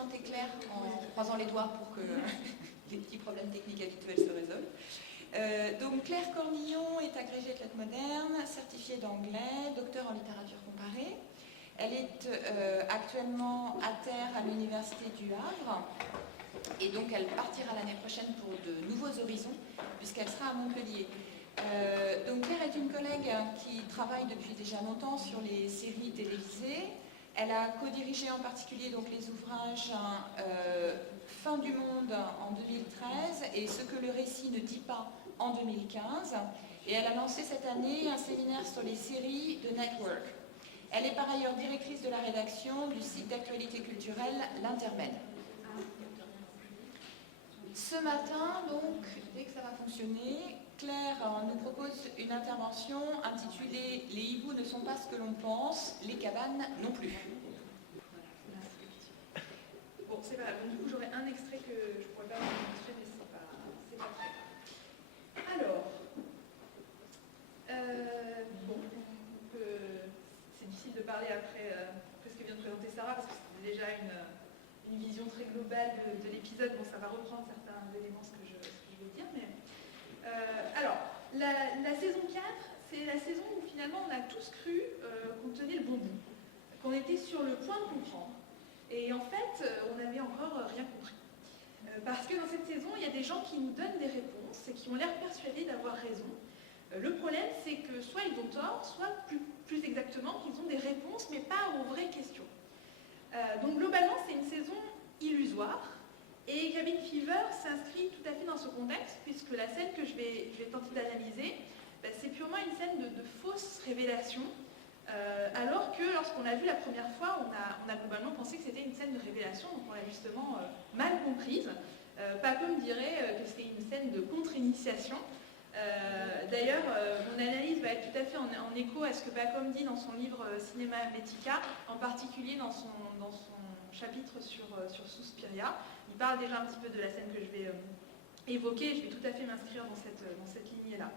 présenter Claire en croisant les doigts pour que les petits problèmes techniques habituels se résolvent. Donc Claire Cornillon est agrégée de lettres modernes, certifiée d'anglais, docteur en littérature comparée. Elle est actuellement à terre à l'Université du Havre et donc elle partira l'année prochaine pour de nouveaux horizons puisqu'elle sera à Montpellier. Donc Claire est une collègue qui travaille depuis déjà longtemps sur les séries télévisées. Elle a co-dirigé en particulier donc, les ouvrages Fin du monde en 2013 et Ce que le récit ne dit pas en 2015. Et elle a lancé cette année un séminaire sur les séries de Network. Elle est par ailleurs directrice de la rédaction du site d'actualité culturelle L'Intermède. Ce matin, donc, dès que ça va fonctionner, Claire nous propose une intervention intitulée « Les hiboux ne sont pas ce que l'on pense, les cabanes non plus ». Bon, c'est pas grave. Donc, du coup, j'aurai un extrait que je ne pourrais pas vous montrer, mais c'est pas très grave. Alors, c'est difficile de parler après ce que vient de présenter Sarah, parce que c'était déjà une vision très globale de l'épisode. Bon, ça va reprendre certains éléments, ce que je vais dire. Mais, alors, la saison 4, c'est la saison où finalement on a tous cru qu'on tenait le bon bout, qu'on était sur le point de comprendre. Et en fait, on n'avait encore rien compris. Parce que dans cette saison, il y a des gens qui nous donnent des réponses et qui ont l'air persuadés d'avoir raison. Le problème, c'est que soit ils ont tort, soit plus exactement qu'ils ont des réponses, mais pas aux vraies questions. Donc globalement, c'est une saison illusoire. Et Cabin Fever s'inscrit tout à fait dans ce contexte, puisque la scène que je vais tenter d'analyser, c'est purement une scène de fausse révélation. Alors que lorsqu'on l'a vu la première fois, on a globalement pensé que c'était une scène de révélation, donc on l'a justement mal comprise. Pacom dirait que c'était une scène de contre-initiation. D'ailleurs, mon analyse va être tout à fait en écho à ce que Pacom dit dans son livre Cinema Metica, en particulier dans son chapitre sur Suspiria. Il parle déjà un petit peu de la scène que je vais évoquer, je vais tout à fait m'inscrire dans cette lignée-là.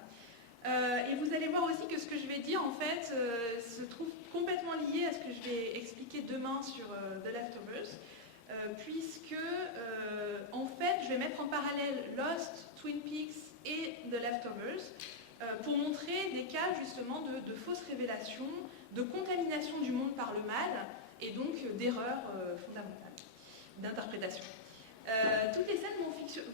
Et vous allez voir aussi que ce que je vais dire, en fait, se trouve complètement lié à ce que je vais expliquer demain sur The Leftovers, puisque, en fait, je vais mettre en parallèle Lost, Twin Peaks et The Leftovers pour montrer des cas, justement, de fausses révélations, de contamination du monde par le mal, et donc d'erreurs fondamentales, d'interprétation. Toutes les scènes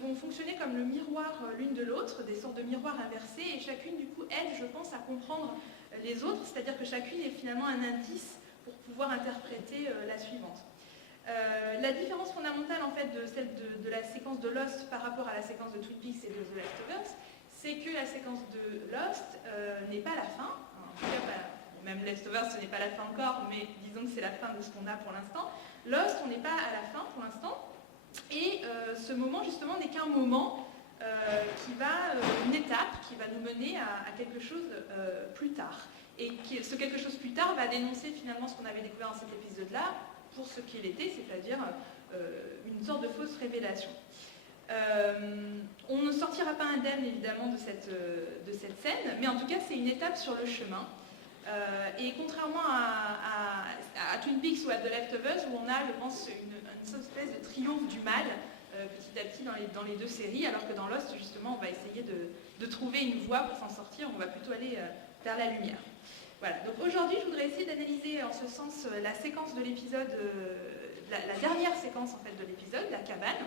vont fonctionner comme le miroir l'une de l'autre, des sortes de miroirs inversés, et chacune du coup aide, je pense, à comprendre les autres, c'est-à-dire que chacune est finalement un indice pour pouvoir interpréter la suivante. La différence fondamentale en fait de celle de la séquence de Lost par rapport à la séquence de Twin Peaks et de The Leftovers, c'est que la séquence de Lost n'est pas la fin, en tout cas, même Leftovers ce n'est pas la fin encore, mais disons que c'est la fin de ce qu'on a pour l'instant. Lost, on n'est pas à la fin pour l'instant. Et ce moment, justement, n'est qu'un moment une étape qui va nous mener à quelque chose plus tard. Et ce quelque chose plus tard va dénoncer finalement ce qu'on avait découvert dans cet épisode-là pour ce qu'il était, c'est-à-dire une sorte de fausse révélation. On ne sortira pas indemne, évidemment, de cette scène, mais en tout cas, c'est une étape sur le chemin. Et contrairement à Twin Peaks ou à The Leftovers, où on a, je pense, une espèce de triomphe du mal petit à petit dans les deux séries, alors que dans Lost, justement, on va essayer de trouver une voie pour s'en sortir, on va plutôt aller vers la lumière. Voilà, donc aujourd'hui, je voudrais essayer d'analyser en ce sens la séquence de l'épisode, la dernière séquence en fait de l'épisode, la cabane.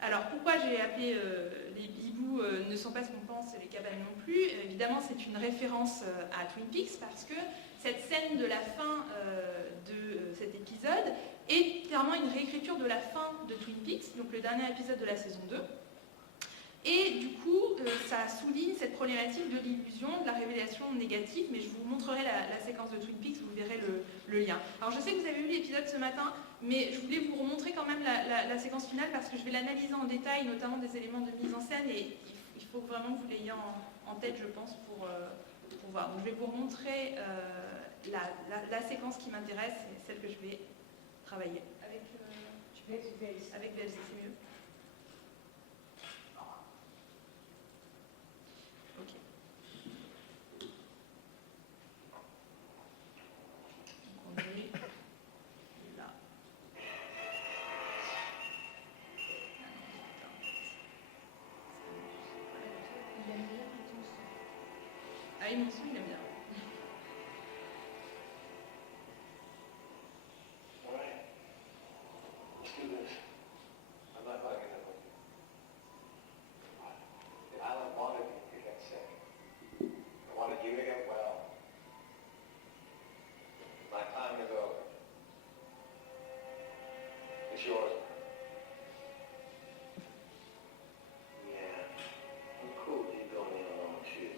Alors pourquoi j'ai appelé les hiboux ne sont pas ce qu'on pense et les cabanes non plus. Évidemment, c'est une référence à Twin Peaks parce que cette scène de la fin de cet épisode est clairement une réécriture de la fin de Twin Peaks, donc le dernier épisode de la saison 2. Et du coup, ça souligne cette problématique de l'illusion, de la révélation négative, mais je vous montrerai la séquence de Twin Peaks, vous verrez le lien. Alors je sais que vous avez vu l'épisode ce matin, mais je voulais vous remontrer quand même la séquence finale parce que je vais l'analyser en détail, notamment des éléments de mise en scène, et il faut vraiment que vous l'ayez en tête, je pense, pour voir. Donc je vais vous remontrer la séquence qui m'intéresse, et celle que je vais travailler. Avec VLC, c'est mieux. et mon son, il aime bien. All right. Let's do this. I'm not bugging it with you. The island wanted you to get sick. I wanted you to get well. My time is over. It's yours. Yeah. I'm cool with you going in alone, too.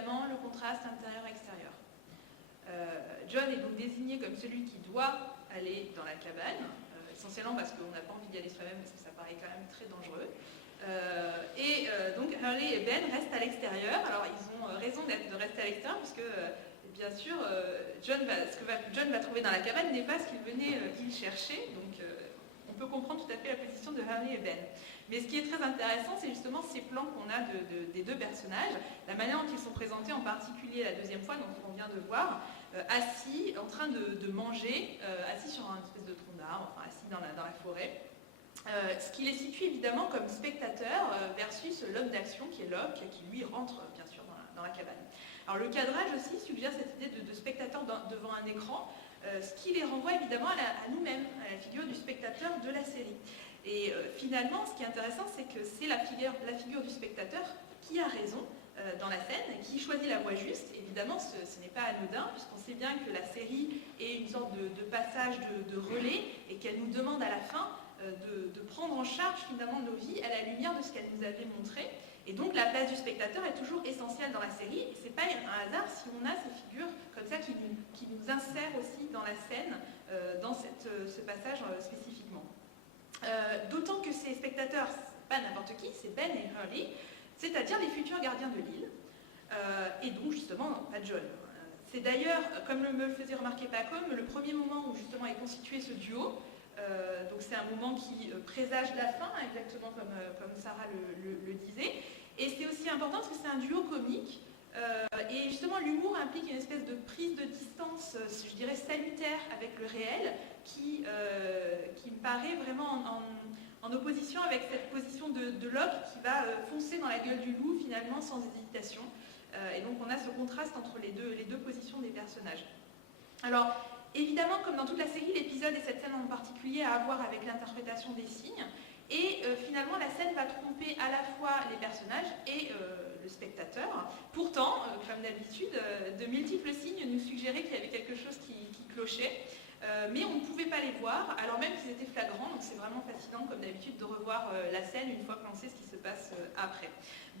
évidemment le contraste intérieur-extérieur. John est donc désigné comme celui qui doit aller dans la cabane, essentiellement parce qu'on n'a pas envie d'y aller soi-même, parce que ça paraît quand même très dangereux. Donc Hurley et Ben restent à l'extérieur. Alors ils ont raison de rester à l'extérieur, puisque bien sûr, ce que John va trouver dans la cabane n'est pas ce qu'il venait y chercher. Donc on peut comprendre tout à fait la position de Hurley et Ben. Mais ce qui est très intéressant, c'est justement ces plans qu'on a des deux personnages, la manière dont ils sont présentés, en particulier la deuxième fois, donc on vient de voir, assis, en train de manger, assis sur une espèce de tronc d'arbre, enfin assis dans la forêt. Ce qui les situe évidemment comme spectateurs versus l'homme d'action qui est Locke, qui lui rentre bien sûr dans la cabane. Alors le cadrage aussi suggère cette idée de spectateur devant un écran, ce qui les renvoie évidemment à nous-mêmes, à la figure du spectateur de la série. Et finalement, ce qui est intéressant, c'est que c'est la figure du spectateur qui a raison dans la scène, qui choisit la voie juste. Évidemment, ce n'est pas anodin, puisqu'on sait bien que la série est une sorte de passage de relais et qu'elle nous demande à la fin de prendre en charge finalement nos vies à la lumière de ce qu'elle nous avait montré. Et donc la place du spectateur est toujours essentielle dans la série. Et ce n'est pas un hasard si on a ces figures comme ça qui nous insèrent aussi dans la scène, dans ce passage spécifiquement. D'autant que ces spectateurs, c'est pas n'importe qui, c'est Ben et Hurley, c'est-à-dire les futurs gardiens de l'île, et donc justement pas John. C'est d'ailleurs, comme me le faisait remarquer Pacom, le premier moment où justement est constitué ce duo. Donc c'est un moment qui présage la fin, exactement comme Sarah le disait. Et c'est aussi important parce que c'est un duo comique. Et justement, l'humour implique une espèce de prise de distance, je dirais salutaire, avec le réel, qui me paraît vraiment en opposition avec cette position de Locke qui va foncer dans la gueule du loup, finalement, sans hésitation. Et donc, on a ce contraste entre les deux positions des personnages. Alors, évidemment, comme dans toute la série, l'épisode et cette scène en particulier a à voir avec l'interprétation des signes. Et finalement, la scène va tromper à la fois les personnages et le spectateur. Pourtant, comme d'habitude, de multiples signes nous suggéraient qu'il y avait quelque chose qui clochait. Mais on ne pouvait pas les voir, alors même qu'ils étaient flagrants. Donc c'est vraiment fascinant, comme d'habitude, de revoir la scène une fois que l'on sait ce qui se passe après.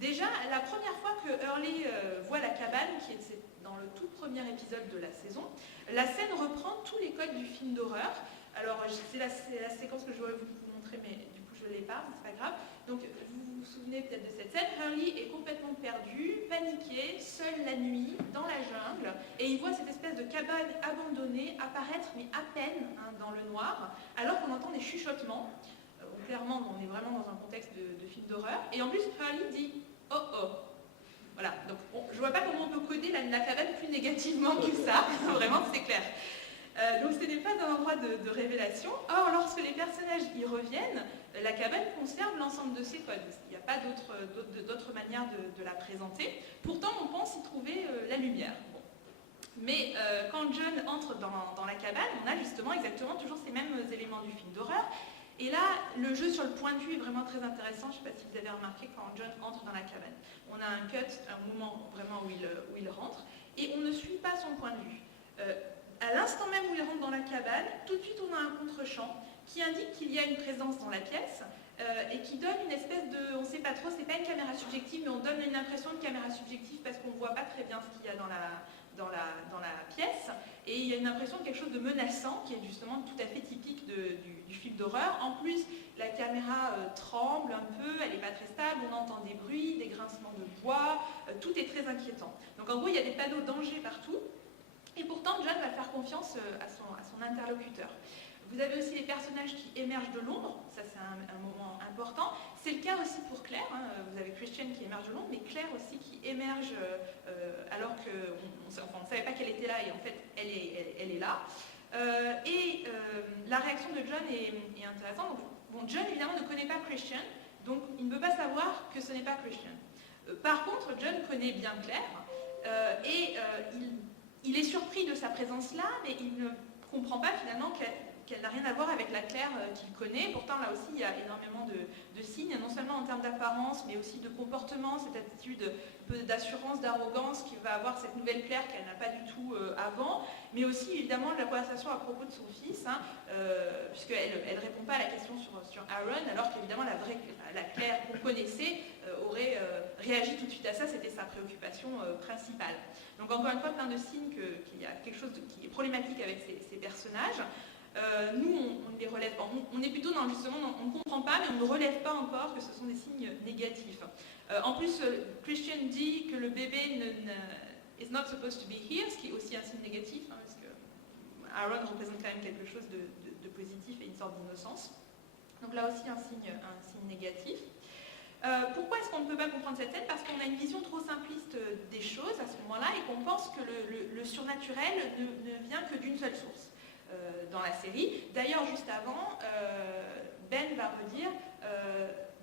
Déjà, la première fois que Hurley voit la cabane, qui est dans le tout premier épisode de la saison, la scène reprend tous les codes du film d'horreur. Alors, c'est la séquence que je voulais vous montrer, mais du coup, je ne l'ai pas, c'est pas grave. Donc, vous vous souvenez peut-être de cette scène. Hurley est complètement perdu, paniqué, seul la nuit, dans la jungle, et il voit cette espèce de cabane abandonnée apparaître, mais à peine, dans le noir, alors qu'on entend des chuchotements. Clairement, on est vraiment dans un contexte de film d'horreur. Et en plus, Hurley dit « Oh oh ». Voilà, donc je ne vois pas comment on peut coder la cabane plus négativement que ça, vraiment c'est clair. Donc ce n'est pas un endroit de révélation. Or, lorsque les personnages y reviennent, la cabane conserve l'ensemble de ses codes. Il n'y a pas d'autre manière de la présenter. Pourtant, on pense y trouver la lumière. Bon. Mais quand John entre dans la cabane, on a justement exactement toujours ces mêmes éléments du film d'horreur. Et là, le jeu sur le point de vue est vraiment très intéressant. Je ne sais pas si vous avez remarqué quand John entre dans la cabane. On a un cut, un moment vraiment où il rentre, et on ne suit pas son point de vue. À l'instant même où il rentre dans la cabane, tout de suite on a un contre-champ qui indique qu'il y a une présence dans la pièce et qui donne une espèce de... On ne sait pas trop, c'est pas une caméra subjective, mais on donne une impression de caméra subjective parce qu'on ne voit pas très bien ce qu'il y a dans la pièce. Et il y a une impression de quelque chose de menaçant qui est justement tout à fait typique du film d'horreur. En plus, la caméra tremble un peu, elle n'est pas très stable, on entend des bruits, des grincements de bois, tout est très inquiétant. Donc en gros, il y a des panneaux danger partout. Et pourtant, John va faire confiance à son interlocuteur. Vous avez aussi les personnages qui émergent de l'ombre, ça c'est un moment important. C'est le cas aussi pour Claire, vous avez Christian qui émerge de l'ombre, mais Claire aussi qui émerge alors qu'on ne savait pas qu'elle était là et en fait elle est là. La réaction de John est intéressante. Donc, John évidemment ne connaît pas Christian, donc il ne peut pas savoir que ce n'est pas Christian. Par contre, John connaît bien Claire et il est surpris de sa présence là, mais il ne comprend pas finalement qu'elle n'a rien à voir avec la Claire qu'il connaît. Pourtant, là aussi, il y a énormément de signes, non seulement en termes d'apparence, mais aussi de comportement, cette attitude d'assurance, d'arrogance qu'il va avoir cette nouvelle Claire qu'elle n'a pas du tout avant, mais aussi évidemment de la conversation à propos de son fils, puisqu'elle ne répond pas à la question sur Aaron, alors qu'évidemment la Claire qu'on connaissait aurait réagit tout de suite à ça, c'était sa préoccupation principale. Donc encore une fois, plein de signes qu'il y a quelque chose qui est problématique avec ces personnages. Nous, on les relève, on est plutôt dans justement, on ne comprend pas, mais on ne relève pas encore que ce sont des signes négatifs. En plus, Christian dit que le bébé is not supposed to be here, ce qui est aussi un signe négatif, hein, parce que Aaron représente quand même quelque chose de positif et une sorte d'innocence. Donc là aussi un signe négatif. Pourquoi est-ce qu'on ne peut pas comprendre cette scène? Parce qu'on a une vision trop simpliste des choses à ce moment-là et qu'on pense que le surnaturel ne vient que d'une seule source dans la série. D'ailleurs, juste avant, Ben va redire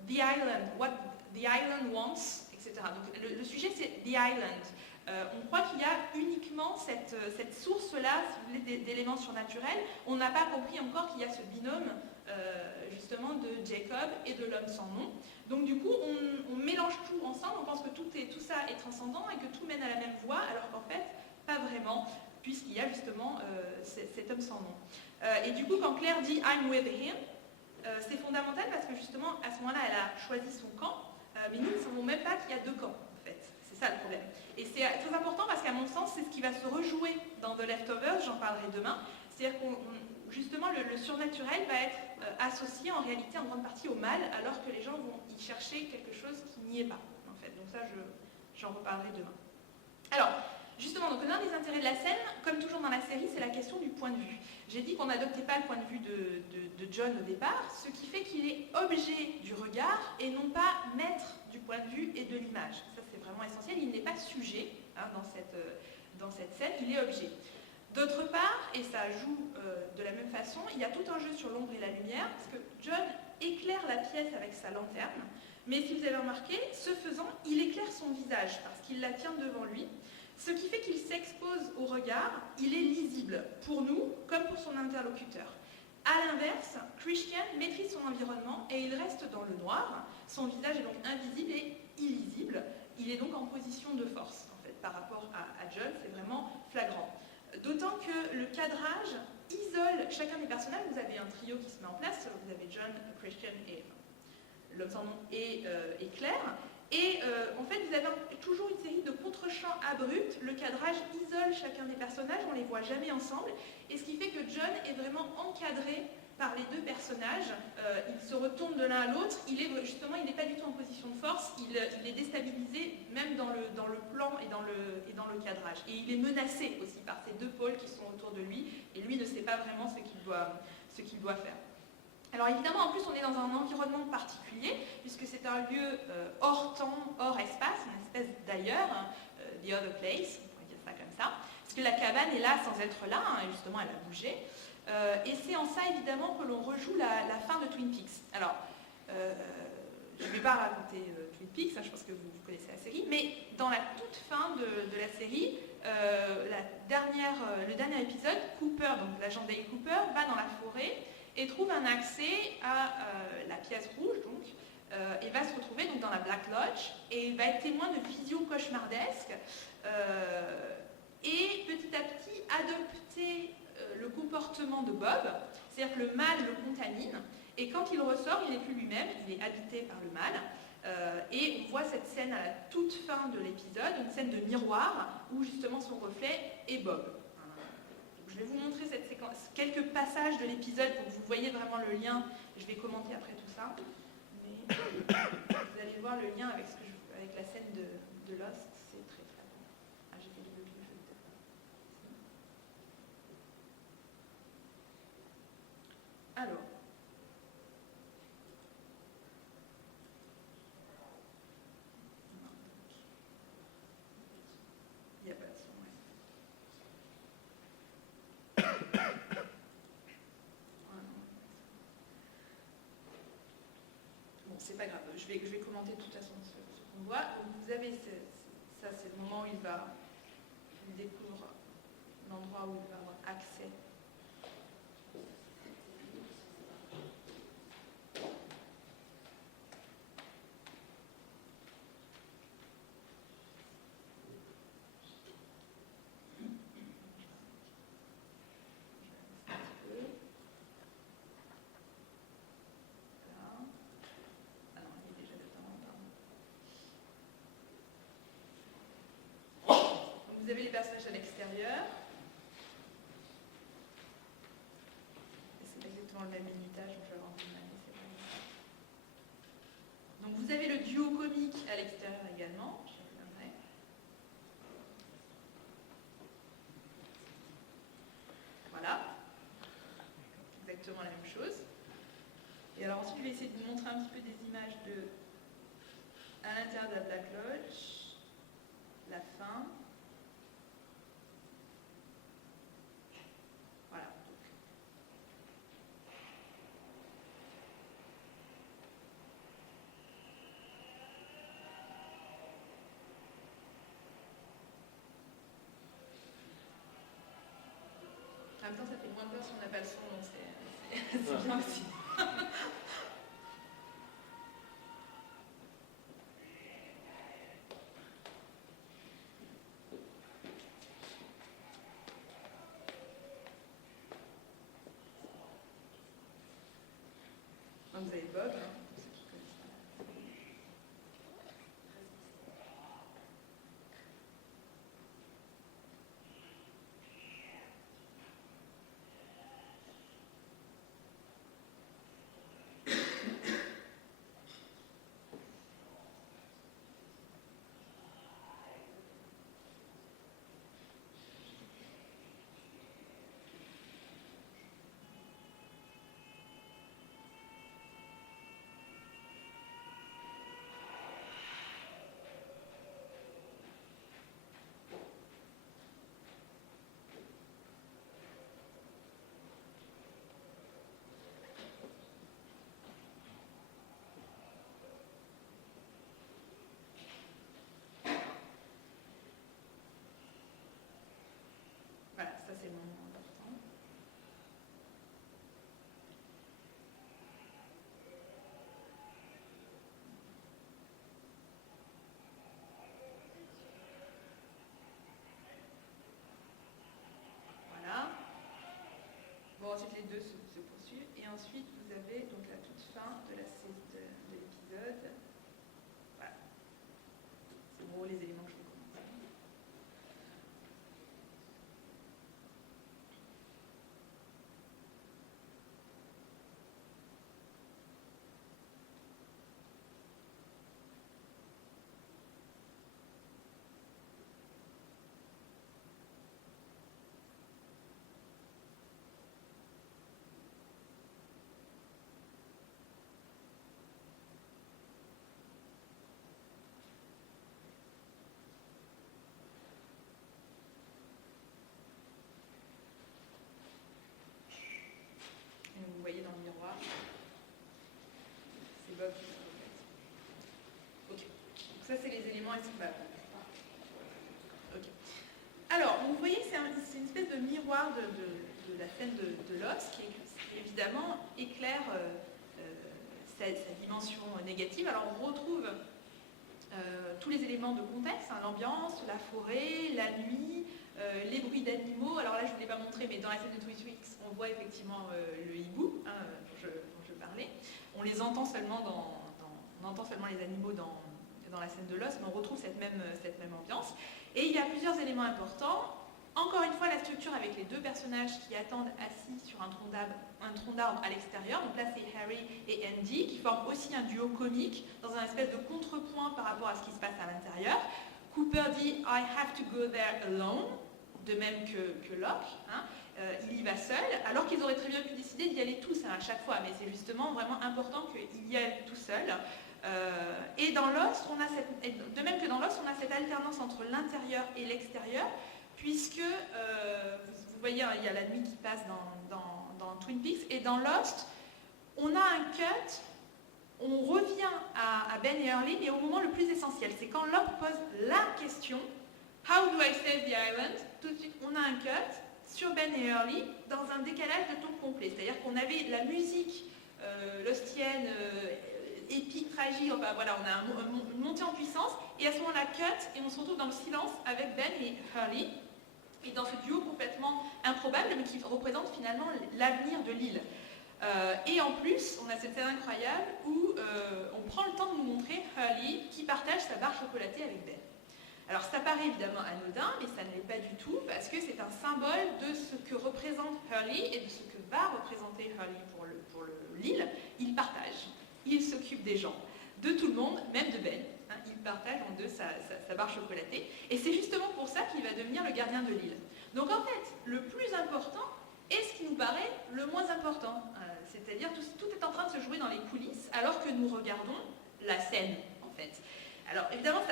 The Island, what the Island wants, etc. Donc le sujet c'est The Island. On croit qu'il y a uniquement cette source-là, si vous voulez, d'éléments surnaturels. On n'a pas compris encore qu'il y a ce binôme justement de Jacob et de l'homme sans nom. Donc du coup, on mélange tout ensemble, on pense que tout ça est transcendant et que tout mène à la même voie, alors qu'en fait, pas vraiment, puisqu'il y a justement cet homme sans nom. Et du coup, quand Claire dit « I'm with him », c'est fondamental parce que justement, à ce moment-là, elle a choisi son camp, mais nous ne savons même pas qu'il y a deux camps, en fait. C'est ça le problème. Et c'est très important parce qu'à mon sens, c'est ce qui va se rejouer dans The Leftovers, j'en parlerai demain. C'est-à-dire que justement, le surnaturel va être associé en réalité en grande partie au mal, alors que les gens vont y chercher quelque chose qui n'y est pas, en fait. Donc ça, j'en reparlerai demain. Alors, justement, donc l'un des intérêts de la scène, comme toujours dans la série, c'est la question du point de vue. J'ai dit qu'on n'adoptait pas le point de vue de John au départ, ce qui fait qu'il est objet du regard et non pas maître du point de vue et de l'image. Ça, c'est vraiment essentiel. Il n'est pas sujet dans cette scène, il est objet. D'autre part, et ça joue de la même façon, il y a tout un jeu sur l'ombre et la lumière, parce que John éclaire la pièce avec sa lanterne, mais si vous avez remarqué, ce faisant, il éclaire son visage, parce qu'il la tient devant lui, ce qui fait qu'il s'expose au regard, il est lisible, pour nous comme pour son interlocuteur. A l'inverse, Christian maîtrise son environnement et il reste dans le noir, son visage est donc invisible et illisible, il est donc en position de force, en fait, par rapport à John, c'est vraiment flagrant. D'autant que le cadrage isole chacun des personnages. Vous avez un trio qui se met en place. Vous avez John, Christian et l'homme sans nom et Claire. Et en fait, vous avez toujours une série de contre-champs abrupts. Le cadrage isole chacun des personnages. On ne les voit jamais ensemble. Et ce qui fait que John est vraiment encadré par les deux personnages. Il se retourne de l'un à l'autre. Il n'est pas du tout en position de force. Il est déstabilisé même dans le plan et dans le cadrage. Et il est menacé aussi par ces deux pôles qui sont autour de lui. Et lui ne sait pas vraiment ce qu'il doit faire. Alors évidemment, en plus, on est dans un environnement particulier, puisque c'est un lieu hors temps, hors espace, une espèce d'ailleurs, the other place, on pourrait dire ça comme ça. Parce que la cabane est là sans être là, hein, et justement elle a bougé. Et c'est en ça évidemment que l'on rejoue la fin de Twin Peaks. Alors, je ne vais pas raconter Twin Peaks, hein, je pense que vous connaissez la série, mais dans la toute fin de la série, le dernier épisode, Cooper, donc l'agent Dale Cooper, va dans la forêt et trouve un accès à la pièce rouge, donc, et va se retrouver donc, dans la Black Lodge, et il va être témoin de visions cauchemardesques, et petit à petit adopter le comportement de Bob, c'est-à-dire que le mal le contamine, et quand il ressort, il n'est plus lui-même, il est habité par le mal, et on voit cette scène à la toute fin de l'épisode, une scène de miroir, où justement son reflet est Bob. Je vais vous montrer cette séquence, quelques passages de l'épisode pour que vous voyez vraiment le lien, je vais commenter après tout ça, mais vous allez voir le lien avec la scène de Lost, c'est très flagrant. Ah, j'ai fait double clic, je vais peut-être pas. Alors, il n'y a pas de son, ouais. Bon, c'est pas grave, je vais commenter de toute façon ce qu'on voit. Donc, vous avez ça, c'est le moment où il découvre l'endroit où il va avoir accès. la Black Lodge, la fin. Voilà. En même temps, ça fait moins peur si on n'a pas le son, donc c'est bien aussi. Donc vous avez Bob, hein, pour ceux qui connaissent pas. Voilà, ça c'est le moment important. Voilà. Bon, ensuite les deux se poursuivent. Et ensuite, vous avez donc la toute fin de l'épisode. Voilà. C'est en gros les éléments que je vous commence. Et vous voyez dans le miroir, c'est Bob qui se reflète. Ok. Donc ça, c'est les éléments estimables. Ok. Alors, vous voyez, c'est une espèce de miroir de la scène de l'os qui évidemment éclaire sa dimension négative. Alors, on retrouve tous les éléments de contexte, hein, l'ambiance, la forêt, la nuit, les bruits d'animaux. Alors là, je ne vous l'ai pas montré, mais dans la scène de Twin Peaks, on voit effectivement le hibou, hein, dont je parlais. On les entend seulement on entend seulement les animaux dans la scène de l'os, mais on retrouve cette même ambiance. Et il y a plusieurs éléments importants. Encore une fois, la structure avec les deux personnages qui attendent assis sur un tronc d'arbre à l'extérieur. Donc là, c'est Harry et Andy, qui forment aussi un duo comique dans un espèce de contrepoint par rapport à ce qui se passe à l'intérieur. Cooper dit « I have to go there alone », de même que Locke. Hein. Il y va seul, alors qu'ils auraient très bien pu décider d'y aller tous, hein, à chaque fois. Mais c'est justement vraiment important qu'il y aille tout seul. Et dans Lost, de même que dans Lost, on a cette alternance entre l'intérieur et l'extérieur, puisque, vous voyez, il y a la nuit qui passe dans Twin Peaks, et dans Lost, on a un cut, on revient à Ben et Early, mais au moment le plus essentiel, c'est quand Locke pose la question « How do I save the island ?» Tout de suite, on a un cut sur Ben et Early dans un décalage de ton complet, c'est-à-dire qu'on avait la musique lostienne, épique, tragique, enfin voilà, on a une montée en puissance, et à ce moment-là, cut, et on se retrouve dans le silence avec Ben et Hurley, et dans ce duo complètement improbable, mais qui représente finalement l'avenir de l'île. Et en plus, on a cette scène incroyable où on prend le temps de nous montrer Hurley qui partage sa barre chocolatée avec Ben. Alors ça paraît évidemment anodin, mais ça ne l'est pas du tout, parce que c'est un symbole de ce que représente Hurley et de ce que va représenter Hurley pour l'île. Il partage. Il s'occupe des gens, de tout le monde, même de Ben. Hein, il partage en deux sa barre chocolatée. Et c'est justement pour ça qu'il va devenir le gardien de l'île. Donc en fait, le plus important est ce qui nous paraît le moins important. C'est-à-dire tout est en train de se jouer dans les coulisses alors que nous regardons la scène, en fait. Alors évidemment,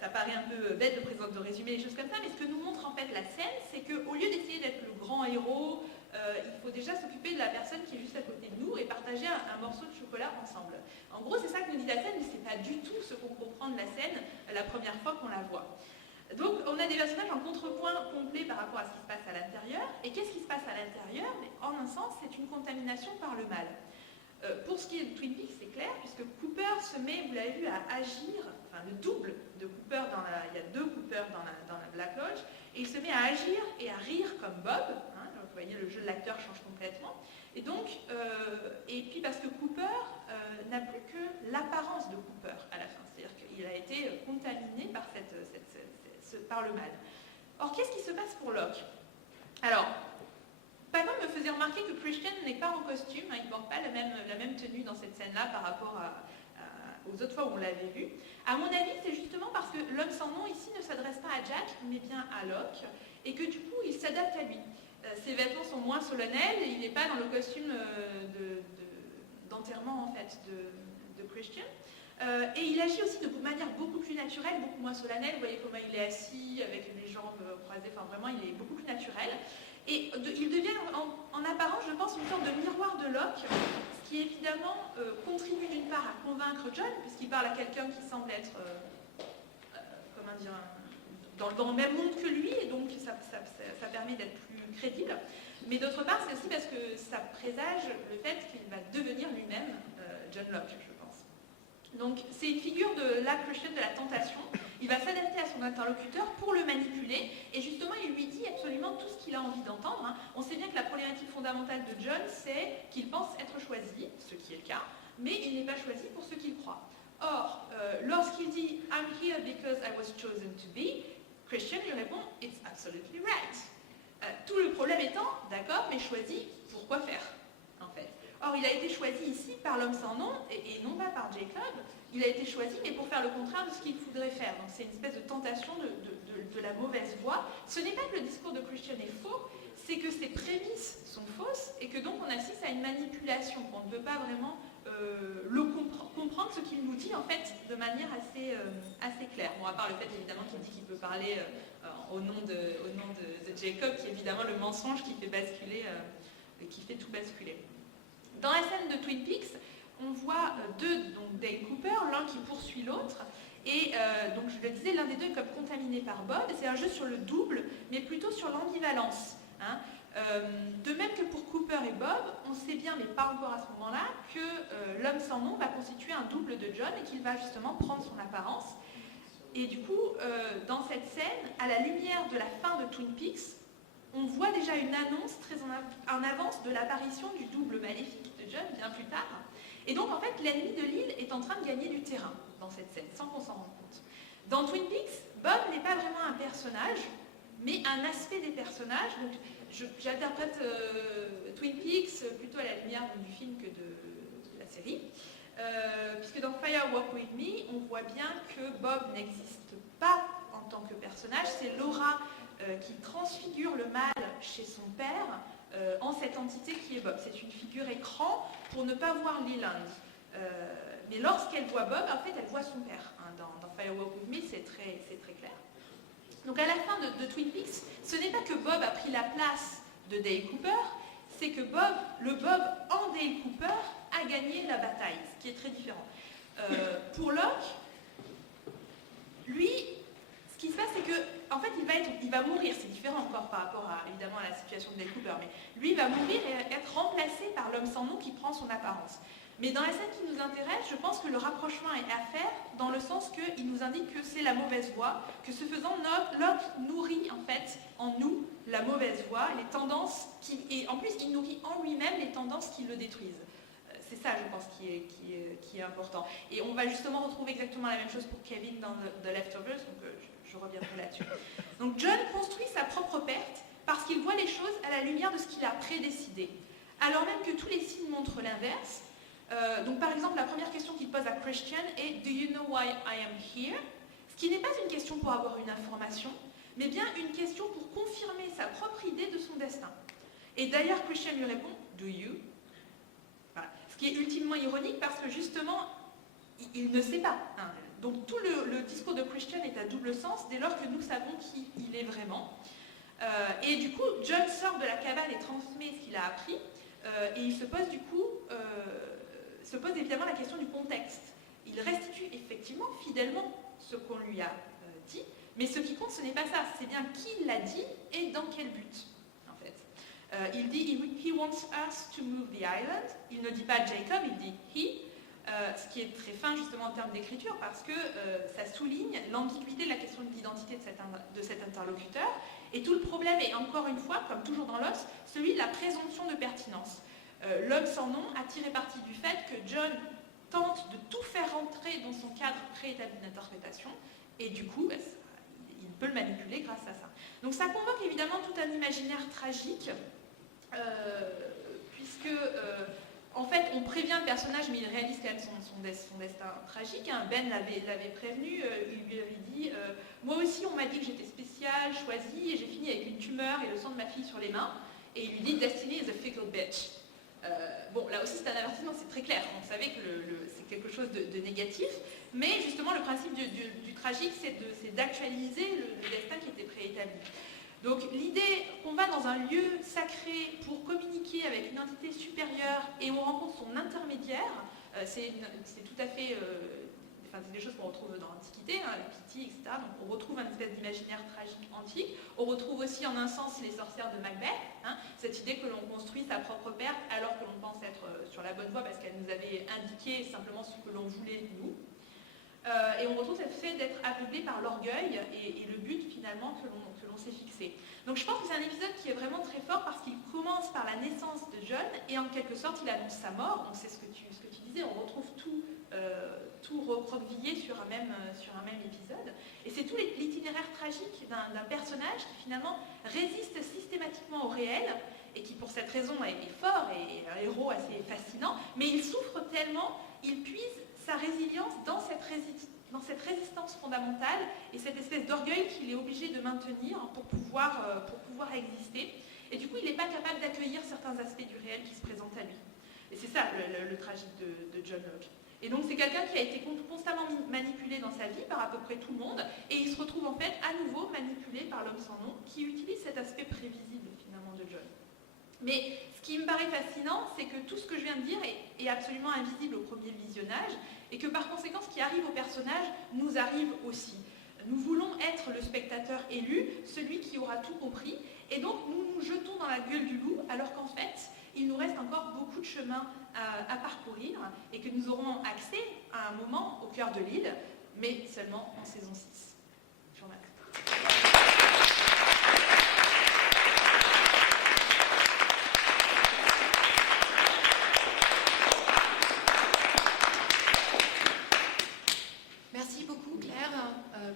ça paraît un peu bête de résumer les choses comme ça, mais ce que nous montre en fait la scène, c'est qu'au lieu d'essayer d'être le grand héros, il faut déjà s'occuper de la personne qui est juste à côté de nous et partager un morceau de chocolat ensemble. En gros, c'est ça que nous dit la scène, mais c'est pas du tout ce qu'on comprend de la scène la première fois qu'on la voit. Donc on a des personnages en contrepoint complet par rapport à ce qui se passe à l'intérieur. Et qu'est-ce qui se passe à l'intérieur? En un sens, c'est une contamination par le mal. Pour ce qui est de Twin Peaks, c'est clair, puisque Cooper se met, vous l'avez vu, à agir, enfin le double de Cooper, il y a 2 Cooper dans la Black Lodge, et il se met à agir et à rire comme Bob. Vous voyez, le jeu de l'acteur change complètement. Et donc, et puis parce que Cooper n'a plus que l'apparence de Cooper à la fin, c'est-à-dire qu'il a été contaminé par, par le mal. Or, qu'est-ce qui se passe pour Locke? Alors, Panon me faisait remarquer que Christian n'est pas en costume, il ne porte pas la même tenue dans cette scène-là par rapport aux autres fois où on l'avait vu. À mon avis, c'est justement parce que l'homme sans nom ici ne s'adresse pas à Jack, mais bien à Locke, et que du coup, il s'adapte à lui. Ses vêtements sont moins solennels, et il n'est pas dans le costume d'enterrement en fait de Christian. Et il agit aussi de manière beaucoup plus naturelle, beaucoup moins solennelle. Vous voyez comment il est assis avec les jambes croisées, enfin vraiment il est beaucoup plus naturel. Et il devient en apparence, je pense, une sorte de miroir de Locke, ce qui évidemment contribue d'une part à convaincre John, puisqu'il parle à quelqu'un qui semble être, comment dire, dans le même monde que lui, et donc ça permet d'être plus crédible. Mais d'autre part, c'est aussi parce que ça présage le fait qu'il va devenir lui-même John Locke, je pense. Donc c'est une figure de la Christian, de la tentation. Il va s'adapter à son interlocuteur pour le manipuler, et justement il lui dit absolument tout ce qu'il a envie d'entendre. On sait bien que la problématique fondamentale de John, c'est qu'il pense être choisi, ce qui est le cas, mais il n'est pas choisi pour ce qu'il croit. Or, lorsqu'il dit « I'm here because I was chosen to be », Christian lui répond « It's absolutely right ». Tout le problème étant, d'accord, mais choisi, pour quoi faire, en fait. Or, il a été choisi ici par l'homme sans nom, et non pas par Jacob. Il a été choisi, mais pour faire le contraire de ce qu'il faudrait faire. Donc c'est une espèce de tentation de la mauvaise voie. Ce n'est pas que le discours de Christian est faux, c'est que ses prémices sont fausses, et que donc on assiste à une manipulation, qu'on ne peut pas vraiment comprendre ce qu'il nous dit, en fait, de manière assez claire. Bon, à part le fait, évidemment, qu'il dit qu'il peut parler au nom de Jacob, qui est évidemment le mensonge qui fait basculer, qui fait tout basculer. Dans la scène de Twin Peaks, on voit donc Dale Cooper, l'un qui poursuit l'autre, et donc je le disais, l'un des deux est comme contaminé par Bob. C'est un jeu sur le double, mais plutôt sur l'ambivalence. De même que pour Cooper et Bob, on sait bien, mais pas encore à ce moment-là, que l'homme sans nom va constituer un double de John et qu'il va justement prendre son apparence. Et du coup, dans cette scène, à la lumière de la fin de Twin Peaks, on voit déjà une annonce très en avance de l'apparition du double maléfique de John bien plus tard. Et donc, en fait, l'ennemi de l'île est en train de gagner du terrain dans cette scène, sans qu'on s'en rende compte. Dans Twin Peaks, Bob n'est pas vraiment un personnage, mais un aspect des personnages. Donc, j'interprète Twin Peaks plutôt à la lumière du film que de la série. Puisque dans Fire Walk With Me, on voit bien que Bob n'existe pas en tant que personnage. C'est Laura qui transfigure le mal chez son père en cette entité qui est Bob. C'est une figure écran pour ne pas voir Leland. Mais lorsqu'elle voit Bob, en fait, elle voit son père. Dans Fire Walk With Me, c'est très clair. Donc à la fin de Twin Peaks, ce n'est pas que Bob a pris la place de Dale Cooper, c'est que le Bob en Dale Cooper a gagné la bataille, ce qui est très différent. Pour Locke, lui, ce qui se passe, c'est que, en fait, il va mourir. C'est différent encore par rapport évidemment à la situation de Dale Cooper, mais lui, il va mourir et être remplacé par l'homme sans nom qui prend son apparence. Mais dans la scène qui nous intéresse, je pense que le rapprochement est à faire dans le sens qu'il nous indique que c'est la mauvaise voie, que ce faisant, Locke nourrit en fait en nous la mauvaise voie, les tendances et en plus il nourrit en lui-même les tendances qui le détruisent. C'est ça, je pense, qui est important. Et on va justement retrouver exactement la même chose pour Kevin dans The Leftovers, donc je reviendrai là-dessus. Donc John construit sa propre perte parce qu'il voit les choses à la lumière de ce qu'il a prédécidé, alors même que tous les signes montrent l'inverse. Donc par exemple, la première question qu'il pose à Christian est « Do you know why I am here ?» Ce qui n'est pas une question pour avoir une information, mais bien une question pour confirmer sa propre idée de son destin. Et d'ailleurs, Christian lui répond « Do you ?» Voilà. Ce qui est ultimement ironique parce que justement, il ne sait pas. Donc tout le discours de Christian est à double sens dès lors que nous savons qui il est vraiment. Et du coup, John sort de la cabane et transmet ce qu'il a appris, et il se pose évidemment la question du contexte. Il restitue effectivement fidèlement ce qu'on lui a dit, mais ce qui compte, ce n'est pas ça, c'est bien qui l'a dit et dans quel but, en fait. Il dit « He wants us to move the island ». Il ne dit pas Jacob, il dit « he ». Ce qui est très fin justement en termes d'écriture parce que ça souligne l'ambiguïté de la question de l'identité de cet interlocuteur. Et tout le problème est encore une fois, comme toujours dans l'os, celui de la présomption de pertinence. L'homme sans nom a tiré parti du fait que John tente de tout faire rentrer dans son cadre préétabli d'interprétation et du coup, il peut le manipuler grâce à ça. Donc ça convoque évidemment tout un imaginaire tragique puisque... en fait, on prévient le personnage, mais il réalise quand même son destin tragique. Hein. Ben l'avait prévenu, il lui avait dit moi aussi, on m'a dit que j'étais spécial, choisi, et j'ai fini avec une tumeur et le sang de ma fille sur les mains. Et il lui dit Destiny is a fickle bitch. Bon, là aussi, c'est un avertissement, c'est très clair. On savait que c'est quelque chose de négatif. Mais justement, le principe du tragique, c'est d'actualiser le destin qui était préétabli. Donc l'idée qu'on va dans un lieu sacré pour communiquer avec une entité supérieure et on rencontre son intermédiaire, c'est tout à fait... c'est des choses qu'on retrouve dans l'Antiquité, hein, la Pythie, etc. Donc on retrouve une espèce d'imaginaire tragique antique. On retrouve aussi en un sens les sorcières de Macbeth, hein, cette idée que l'on construit sa propre perte alors que l'on pense être sur la bonne voie parce qu'elle nous avait indiqué simplement ce que l'on voulait nous. Et on retrouve cette fait d'être aveuglé par l'orgueil et le but finalement que l'on s'est fixé. Donc je pense que c'est un épisode qui est vraiment très fort parce qu'il commence par la naissance de John et en quelque sorte il annonce sa mort. Donc c'est ce que tu disais, on retrouve tout recroquevillé sur un même épisode. Et c'est tout l'itinéraire tragique d'un personnage qui finalement résiste systématiquement au réel et qui pour cette raison est fort et un héros assez fascinant, mais il souffre tellement, il puise sa résilience dans cette résistance fondamentale et cette espèce d'orgueil qu'il est obligé de maintenir pour pouvoir exister. Et du coup, il n'est pas capable d'accueillir certains aspects du réel qui se présentent à lui. Et c'est ça le tragique de John Locke. Et donc c'est quelqu'un qui a été constamment manipulé dans sa vie par à peu près tout le monde, et il se retrouve en fait à nouveau manipulé par l'homme sans nom, qui utilise cet aspect prévisible finalement de John. Mais ce qui me paraît fascinant, c'est que tout ce que je viens de dire est absolument invisible au premier visionnage, et que par conséquent, ce qui arrive au personnage nous arrive aussi. Nous voulons être le spectateur élu, celui qui aura tout compris, et donc nous nous jetons dans la gueule du loup, alors qu'en fait, il nous reste encore beaucoup de chemin à parcourir, et que nous aurons accès à un moment au cœur de l'île, mais seulement en saison 6. Je vous remercie.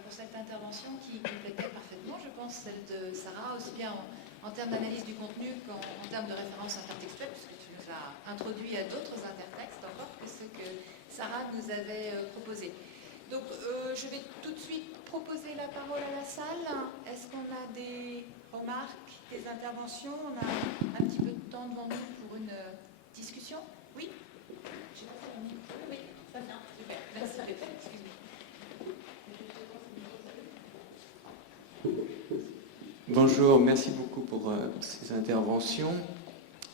Pour cette intervention qui complétait parfaitement, je pense, celle de Sarah, aussi bien en termes d'analyse du contenu qu'en termes de référence intertextuelle, puisque tu nous as introduit à d'autres intertextes encore que ce que Sarah nous avait proposé. Donc, je vais tout de suite proposer la parole à la salle. Est-ce qu'on a des remarques, des interventions? On a un petit peu de temps devant nous pour une discussion. Oui? J'ai pas fait le micro. Oui, ça vient. Super. Merci, Pépé. Excuse-moi. Bonjour, merci beaucoup pour ces interventions.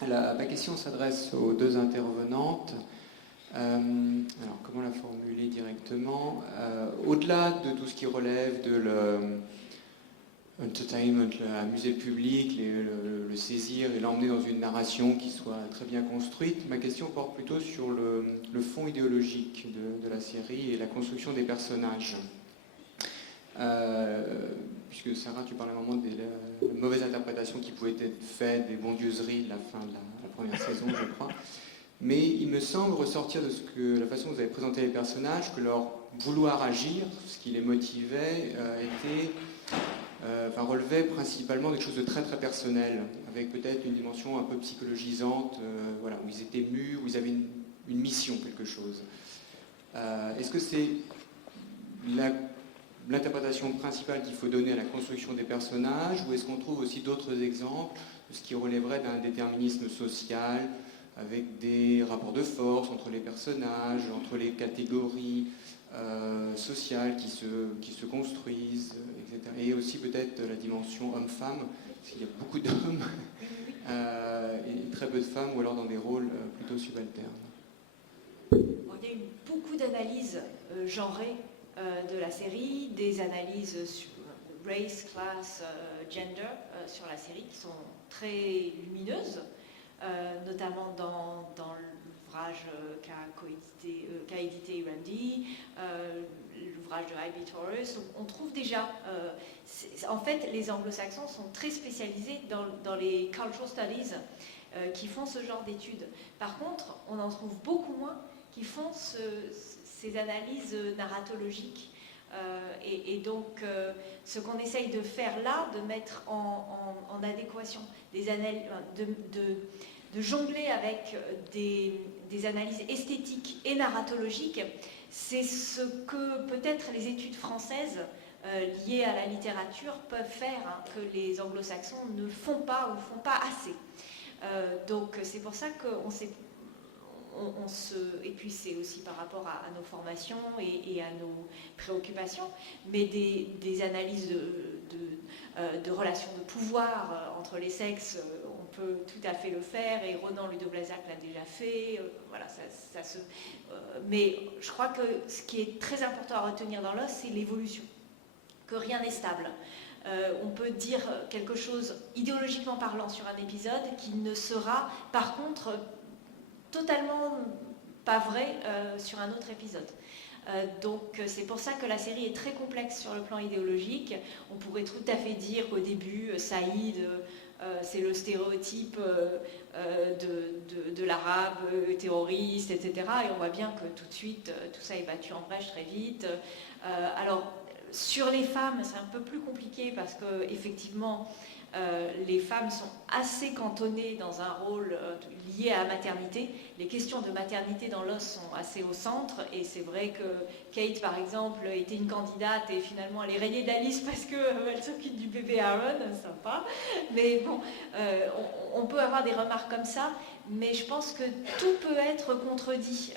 Ma question s'adresse aux deux intervenantes. Alors, comment la formuler directement? Au-delà de tout ce qui relève de l'entertainment, amuser le public, le saisir et l'emmener dans une narration qui soit très bien construite, ma question porte plutôt sur le fond idéologique de la série et la construction des personnages. Puisque Sarah, tu parlais à un moment de la mauvaise interprétation qui pouvait être faite des bondieuseries de la fin de la première saison, je crois. Mais il me semble ressortir de la façon dont vous avez présenté les personnages, que leur vouloir agir, ce qui les motivait, relevait principalement des choses de très très personnelles, avec peut-être une dimension un peu psychologisante, où ils étaient mus, où ils avaient une mission, quelque chose. Est-ce que c'est l'interprétation principale qu'il faut donner à la construction des personnages, ou est-ce qu'on trouve aussi d'autres exemples de ce qui relèverait d'un déterminisme social, avec des rapports de force entre les personnages, entre les catégories, sociales qui se construisent, etc. Et aussi peut-être la dimension homme-femme, parce qu'il y a beaucoup d'hommes et très peu de femmes, ou alors dans des rôles plutôt subalternes. Bon, il y a eu beaucoup d'analyses genrées de la série, des analyses sur race, class, gender sur la série qui sont très lumineuses, notamment dans l'ouvrage qu'a édité Randy, l'ouvrage de Ivy Taurus. On trouve déjà, en fait, les anglo-saxons sont très spécialisés dans les cultural studies qui font ce genre d'études. Par contre, on en trouve beaucoup moins qui font ces analyses narratologiques. Et donc, ce qu'on essaye de faire là, de mettre en adéquation des analyses, de jongler avec des analyses esthétiques et narratologiques, c'est ce que peut-être les études françaises liées à la littérature peuvent faire, hein, que les anglo-saxons ne font pas ou font pas assez. Donc c'est pour ça qu'on s'est... et puis c'est aussi par rapport à nos formations et à nos préoccupations, mais des analyses de relations de pouvoir entre les sexes, on peut tout à fait le faire, et Ronan Ludo-Blazac l'a déjà fait, voilà, mais je crois que ce qui est très important à retenir dans l'os, c'est l'évolution, que rien n'est stable. On peut dire quelque chose idéologiquement parlant sur un épisode qui ne sera par contre totalement pas vrai sur un autre épisode. Donc c'est pour ça que la série est très complexe sur le plan idéologique. On pourrait tout à fait dire qu'au début, Saïd, c'est le stéréotype de l'arabe terroriste, etc. Et on voit bien que tout de suite, tout ça est battu en brèche très vite. Alors, sur les femmes, c'est un peu plus compliqué parce que effectivement, les femmes sont assez cantonnées dans un rôle lié à la maternité. Les questions de maternité dans l'os sont assez au centre, et c'est vrai que Kate, par exemple, était une candidate et finalement elle est rayée de la liste parce qu'elle s'occupe du bébé Aaron, sympa. Mais bon, on peut avoir des remarques comme ça, mais je pense que tout peut être contredit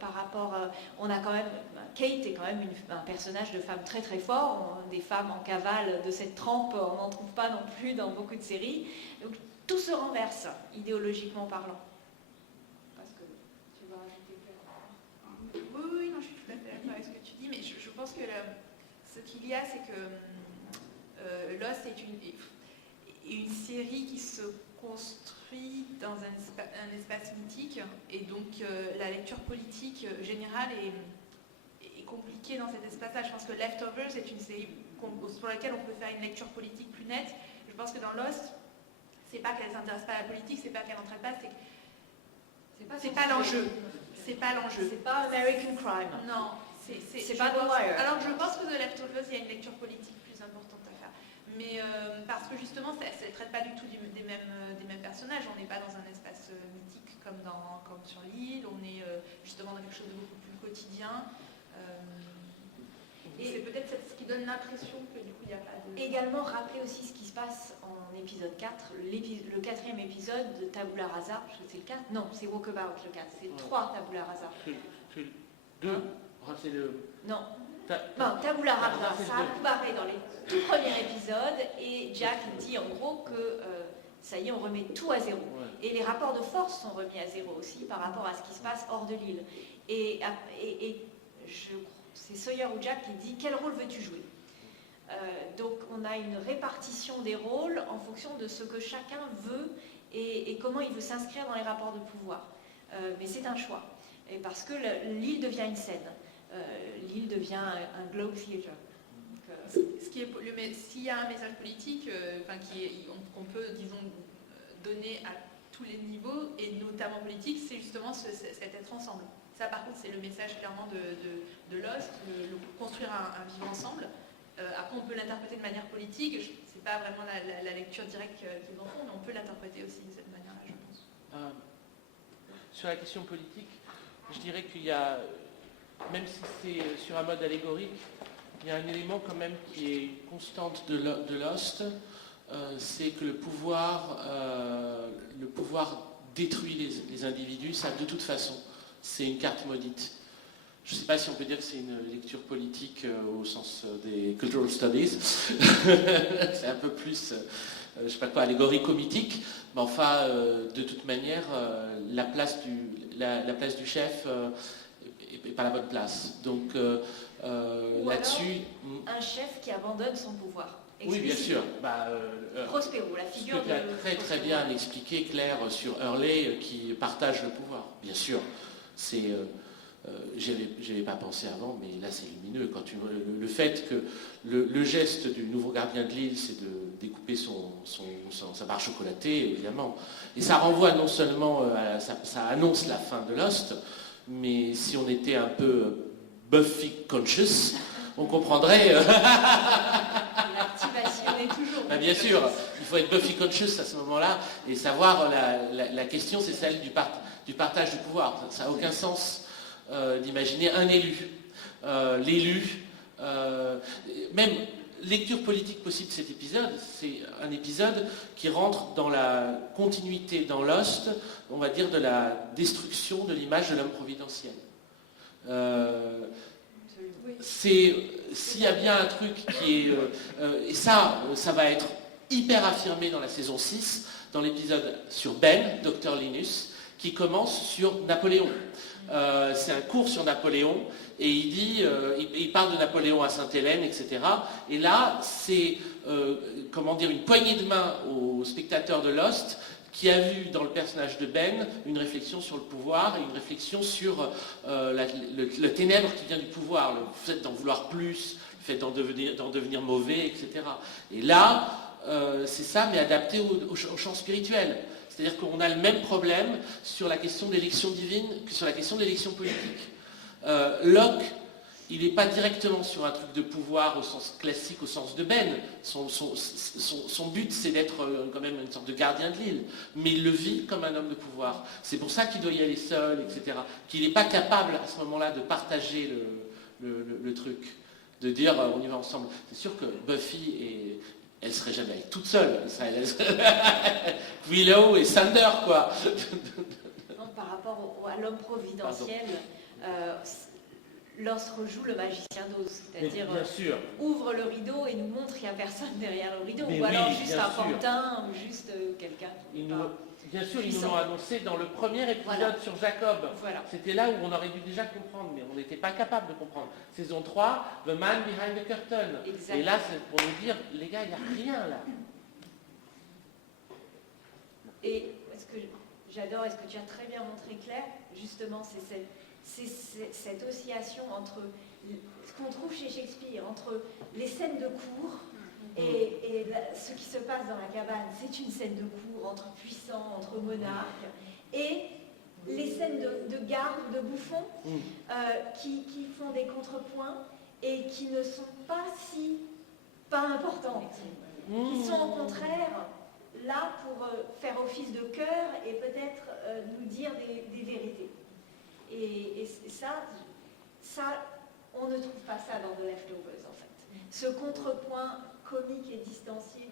par rapport... on a quand même... Kate est quand même un personnage de femme très très fort. Des femmes en cavale de cette trempe, on n'en trouve pas non plus dans beaucoup de séries. Donc tout se renverse, idéologiquement parlant. Parce que tu vas rajouter quoi? Oui, non, je suis tout à fait d'accord avec ce que tu dis, mais je pense que ce qu'il y a, c'est que Lost est une série qui se construit dans un espace mythique, et donc la lecture politique générale est compliquée dans cet espace-là. Je pense que Leftovers est une série pour laquelle on peut faire une lecture politique plus nette. Je pense que dans Lost, c'est pas qu'elle s'intéresse pas à la politique, c'est pas qu'elle n'en traite pas, c'est pas l'enjeu. C'est pas l'enjeu. C'est pas American Crime. Non, c'est pas The Wire. Alors je pense que The Leftovers, il y a une lecture politique plus importante à faire. Mais parce que justement, ça ne traite pas du tout des mêmes personnages. On n'est pas dans un espace mythique comme sur l'île. On est justement dans quelque chose de beaucoup plus quotidien. Et c'est peut-être ce qui donne l'impression que du coup il n'y a pas de... Également rappeler aussi ce qui se passe en épisode 4, le quatrième épisode de Tabula Rasa, je crois que c'est le 4, non, c'est Walkabout le 4, c'est 3 Tabula Rasa. C'est 2, c'est le... Non, Tabula Rasa, ça a tout barré dans les tout premiers épisodes, et Jack dit en gros que ça y est, on remet tout à zéro. Ouais. Et les rapports de force sont remis à zéro aussi par rapport à ce qui se passe hors de l'île. Et c'est Sawyer ou Jack qui dit « Quel rôle veux-tu jouer ?» Donc on a une répartition des rôles en fonction de ce que chacun veut et comment il veut s'inscrire dans les rapports de pouvoir. Mais c'est un choix. Et parce que l'île devient une scène. L'île devient un globe theatre. S'il y a un message politique qu'on peut, disons, donner à tous les niveaux, et notamment politique, c'est justement cet être ensemble. Ça, par contre, c'est le message clairement de Lost, construire un vivre ensemble. Après, on peut l'interpréter de manière politique. C'est pas vraiment la lecture directe qu'ils en font, mais on peut l'interpréter aussi de cette manière-là, je pense. Sur la question politique, je dirais qu'il y a, même si c'est sur un mode allégorique, il y a un élément quand même qui est une constante de Lost, c'est que le pouvoir détruit les individus, ça de toute façon. C'est une carte maudite. Je ne sais pas si on peut dire que c'est une lecture politique au sens des cultural studies. C'est un peu plus, je ne sais pas quoi, allégorie comique. Mais enfin, de toute manière, la place du chef n'est pas la bonne place. Donc là-dessus... Un chef qui abandonne son pouvoir. Oui, bien sûr. Prospero, la ce figure que tu as de très Prospero. bien expliqué, Claire, sur Hurley, qui partage le pouvoir. Bien sûr, c'est... j'avais pas pensé avant, mais là c'est lumineux. Quand le fait que le geste du nouveau gardien de l'île, c'est de découper sa barre chocolatée, évidemment. Et ça renvoie non seulement ça annonce la fin de Lost, mais si on était un peu Buffy conscious, on comprendrait. L'activation est toujours. Bien sûr, il faut être Buffy conscious à ce moment-là et savoir la question, c'est celle du partage du pouvoir. Ça n'a aucun sens d'imaginer un élu. L'élu, même lecture politique possible de cet épisode, c'est un épisode qui rentre dans la continuité dans Lost, on va dire, de la destruction de l'image de l'homme providentiel. S'il y a bien un truc qui est... et ça va être hyper affirmé dans la saison 6, dans l'épisode sur Ben, Dr Linus, qui commence sur Napoléon. C'est un cours sur Napoléon, et il dit, il parle de Napoléon à Sainte-Hélène, etc. Et là, c'est, une poignée de main aux spectateurs de Lost, qui a vu dans le personnage de Ben une réflexion sur le pouvoir et une réflexion sur le ténèbre qui vient du pouvoir, le fait d'en vouloir plus, le fait d'en devenir mauvais, etc. Et là, c'est ça, mais adapté au champ spirituel. C'est-à-dire qu'on a le même problème sur la question de l'élection divine que sur la question de l'élection politique. Locke, il n'est pas directement sur un truc de pouvoir au sens classique, au sens de Ben. Son but, c'est d'être quand même une sorte de gardien de l'île. Mais il le vit comme un homme de pouvoir. C'est pour ça qu'il doit y aller seul, etc. Qu'il n'est pas capable, à ce moment-là, de partager le truc. De dire, on y va ensemble. C'est sûr que Buffy, elle serait jamais toute seule. Willow et Sander, quoi. Non, par rapport à l'homme providentiel, Lost rejoue le magicien d'Oz, c'est-à-dire ouvre le rideau et nous montre qu'il n'y a personne derrière le rideau, ou alors juste un pantin, ou juste quelqu'un. Bien sûr, ils nous l'ont annoncé dans le premier épisode sur Jacob. Voilà. C'était là où on aurait dû déjà comprendre, mais on n'était pas capable de comprendre. Saison 3, The Man Behind the Curtain. Exactement. Et là, c'est pour nous dire, les gars, il n'y a rien là. Et ce que j'adore, et ce que tu as très bien montré, Claire, justement, c'est cette oscillation entre ce qu'on trouve chez Shakespeare, entre les scènes de cour et ce qui se passe dans la cabane. C'est une scène de cour entre puissants, entre monarques, et les scènes de garde, de bouffons, qui font des contrepoints et qui ne sont pas importantes, qui sont au contraire là pour faire office de cœur et peut-être nous dire des vérités. Et ça, on ne trouve pas ça dans The Leftovers, en fait. Ce contrepoint comique et distancié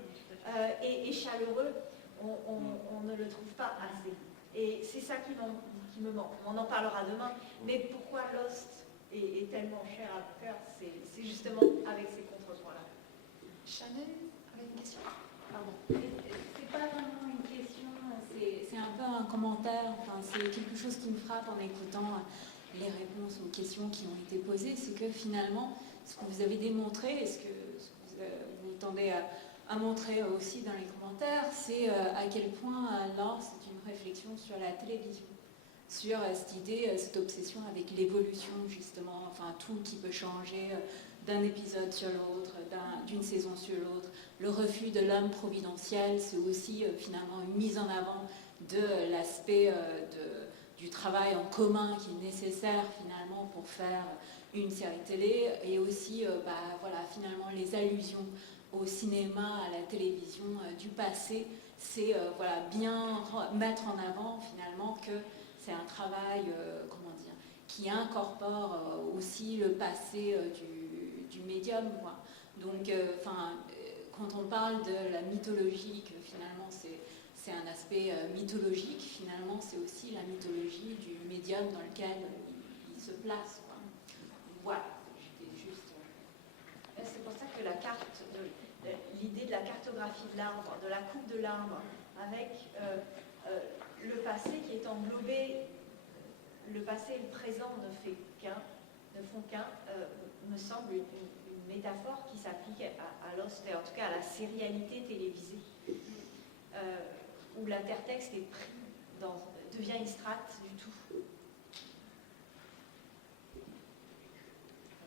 et chaleureux, on ne le trouve pas assez. Et c'est ça qui me manque. On en parlera demain. Mais pourquoi Lost est tellement cher à mon cœur, c'est justement avec ces contrepoints-là. Shannon, avec une question. Pardon. C'est pas vraiment une question, c'est un peu un commentaire. Enfin, c'est quelque chose qui me frappe en écoutant les réponses aux questions qui ont été posées. C'est que finalement, ce que vous avez démontré et ce que vous tendez à montrer aussi dans les commentaires, c'est à quel point là, c'est une réflexion sur la télévision, sur cette idée, cette obsession avec l'évolution justement, enfin tout qui peut changer d'un épisode sur l'autre, d'une saison sur l'autre. Le refus de l'homme providentiel, c'est aussi finalement une mise en avant de l'aspect du travail en commun qui est nécessaire finalement pour faire une série télé, et aussi finalement les allusions au cinéma, à la télévision du passé. C'est bien mettre en avant finalement que c'est un travail qui incorpore aussi le passé du médium, quoi. Donc quand on parle de la mythologie, que finalement c'est un aspect mythologique, finalement c'est aussi la mythologie du médium dans lequel il se place, quoi. l'idée de la cartographie de l'arbre, de la coupe de l'arbre, avec le passé qui est englobé, le passé et le présent ne font qu'un, me semble une métaphore qui s'applique à Lost, et en tout cas à la sérialité télévisée, où l'intertexte est devient une strate du tout.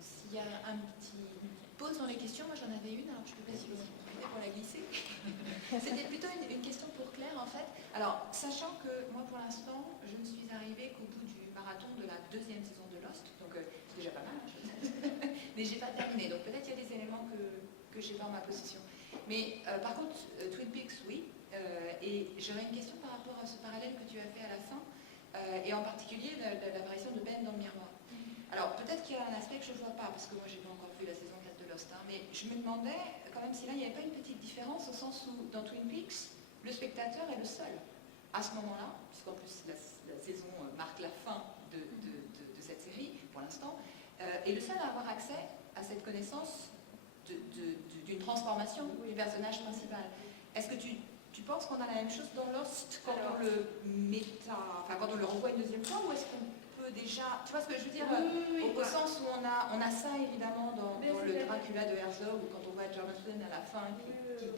S'il y a une pause dans les questions, moi j'en avais une, alors je ne sais pas si vous en profitez pour la glisser. C'était plutôt une question pour Claire en fait. Alors, sachant que moi pour l'instant, je ne suis arrivée qu'au bout du marathon de la 2e saison de Lost, donc c'est déjà pas mal, hein, mais j'ai pas terminé, donc peut-être il y a des éléments que j'ai pas en ma possession. Mais par contre, Twin Peaks, oui, et j'aurais une question par rapport à ce parallèle que tu as fait à la fin, et en particulier l'apparition de Ben dans le miroir. Alors, peut-être qu'il y a un aspect que je ne vois pas, parce que moi, je n'ai pas encore vu la saison 4 de Lost, hein, mais je me demandais quand même si là, il n'y avait pas une petite différence, au sens où, dans Twin Peaks, le spectateur est le seul à ce moment-là, puisqu'en plus, la saison marque la fin de cette série, pour l'instant, est le seul à avoir accès à cette connaissance d'une transformation du personnage principal. Est-ce que tu penses qu'on a la même chose dans Lost quand on le quand on le revoit une deuxième fois, ou est-ce qu'on déjà, tu vois ce que je veux dire, au sens où on a ça évidemment dans le Dracula de Herzog, où quand on voit Jonathan à la fin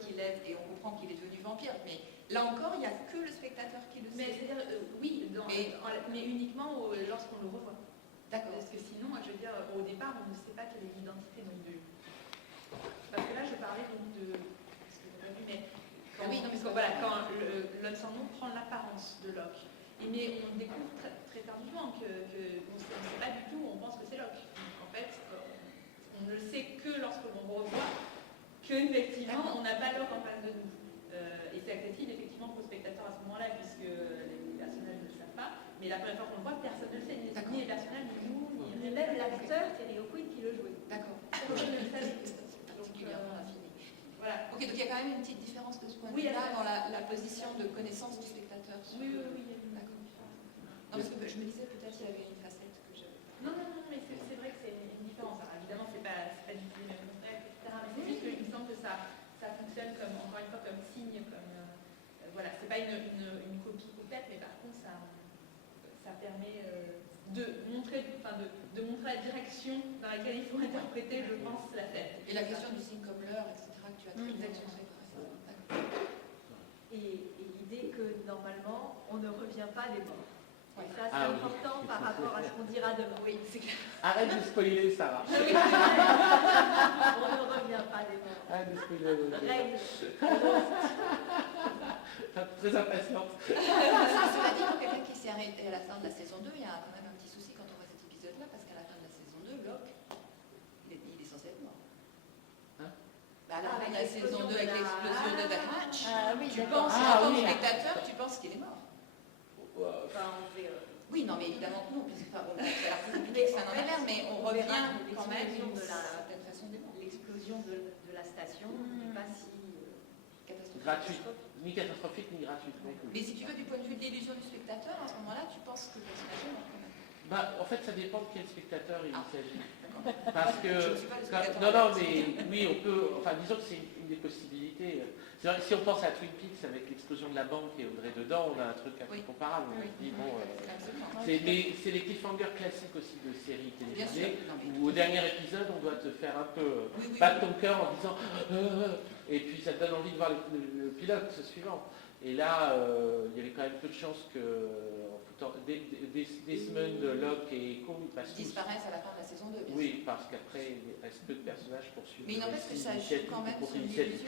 qui lève et on comprend qu'il est devenu vampire, mais là encore il n'y a que le spectateur qui le sait. Mais c'est-à-dire, oui, mais uniquement lorsqu'on le revoit. D'accord. Parce que sinon, je veux dire, au départ, on ne sait pas quelle est l'identité donc de. Parce que là, je parlais donc de. Parce que vous n'avez pas vu, mais quand, quand l'homme sans nom prend l'apparence de Locke. Mais on découvre très tardivement qu'on ne sait pas du tout, on pense que c'est Locke. En fait, on ne le sait que lorsque l'on revoit qu'effectivement, on n'a pas Locke en face de nous. Et c'est accessible effectivement pour le spectateur à ce moment-là, puisque les personnages ne le savent pas. Mais la première fois qu'on le voit, personne ne le sait, ni les personnages, ni nous, ni même l'acteur Terry O'Quinn qui le jouait. D'accord. personne ne le savait. Particulièrement affiné. Voilà. Ok, donc il y a quand même une petite différence de ce point de vue-là dans la position de connaissance du spectateur. Oui. D'accord. Non, parce que je me disais peut-être qu'il y avait une facette que j'avais. Non, mais c'est vrai que c'est une différence. Alors, évidemment, c'est pas du tout les mêmes concepts, etc. Mais c'est juste qu'il me semble que ça fonctionne comme, encore une fois, comme signe, comme voilà, c'est pas une copie complète, mais par contre, ça permet de montrer la direction dans laquelle il faut interpréter, je pense, la scène. Et la question du signe comme l'heure, etc., que tu as très bien montré. Et l'idée que normalement, on ne revient pas des morts. Ouais. Ça, c'est important par rapport à ce qu'on dira demain. Oui, c'est clair. Arrête de spoiler, Sarah. On ne revient pas des morts. Arrête de spoiler. Règle. Très impatiente. Cela dit, pour quelqu'un qui s'est arrêté à la fin de la saison 2, il y a quand même un petit souci quand on voit cet épisode-là, parce qu'à la fin de la saison 2, Locke, il est censé être mort. Hein? À la fin de la saison 2, avec l'explosion de The Hatch, tu penses, en en tant que spectateur, tu penses qu'il est mort. Oui, non, mais évidemment que non, puisque ça a l'air plus compliqué que ça n'en a l'air, mais on revient quand même d'une certaine façon des morts. L'explosion de la station n'est pas si Catastrophique. Gratuite. Ni catastrophique, ni gratuite. Mais si tu veux, du point de vue de l'illusion du spectateur, à ce moment-là, tu penses que le personnage est mort quand même. En fait, ça dépend de quel spectateur il s'agit. D'accord. Parce que. Je ne suis pas le spectateur. Non, mais oui, on peut. Enfin, disons que c'est une des possibilités. C'est vrai que si on pense à Twin Peaks avec l'explosion de la banque et Audrey dedans, on a un truc un peu comparable. On se dit, bon. C'est les cliffhangers classiques aussi de séries télévisées, où au dernier épisode, on doit te faire un peu battre ton cœur en disant. Et puis ça te donne envie de voir le pilote suivant. Et là, il y avait quand même peu de chances que Desmond, Locke et Co disparaissent à la fin de la saison 2. Bien oui, parce qu'après, il reste peu de personnages pour suivre. Mais il n'empêche que ça joue quand même sur l'illusion.